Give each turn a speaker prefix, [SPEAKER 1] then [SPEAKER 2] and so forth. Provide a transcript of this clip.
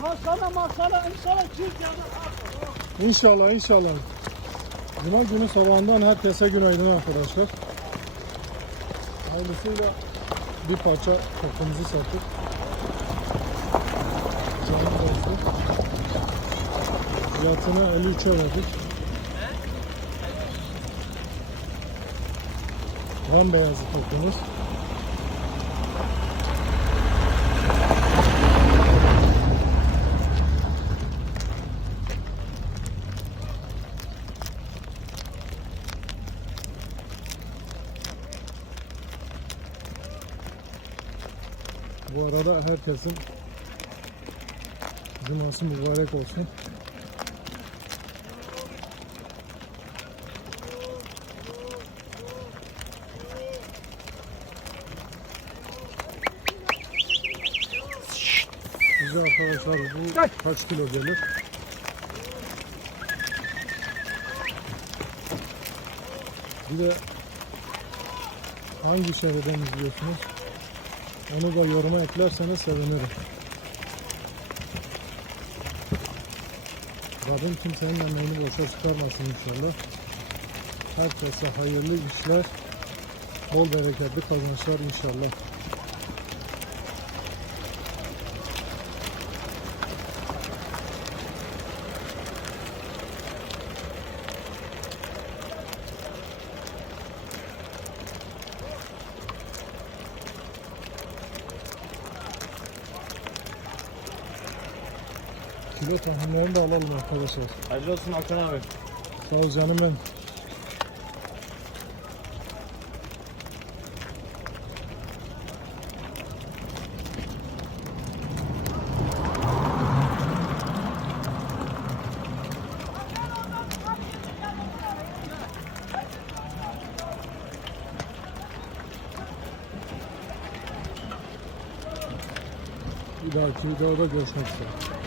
[SPEAKER 1] Masala masala inşallah çift yana
[SPEAKER 2] İnşallah inşallah. Cuma günü sabahından herkese günaydın arkadaşlar. Hayırlısıyla bir parça takımızı sattık. Canım olsun. Fiyatını 53'e verdik. Beyazı tokumuz. Bu arada herkesin cuması mübarek olsun. Bize arkadaşlar bu kaç kilo gelir? Bir de hangi şehirden izliyorsunuz? Onu da yoruma eklerseniz sevinirim. Rabbim kimsenin emeğini boşa çıkarmasın inşallah. Herkese hayırlı işler, bol bereketli kazançlar inşallah. Kilo tahminlerini de alalım arkadaşlar.
[SPEAKER 3] Hayırlı olsun Hakan abi.
[SPEAKER 2] Sağ ol canım benim. Bir dahaki videoda görüşmek üzere.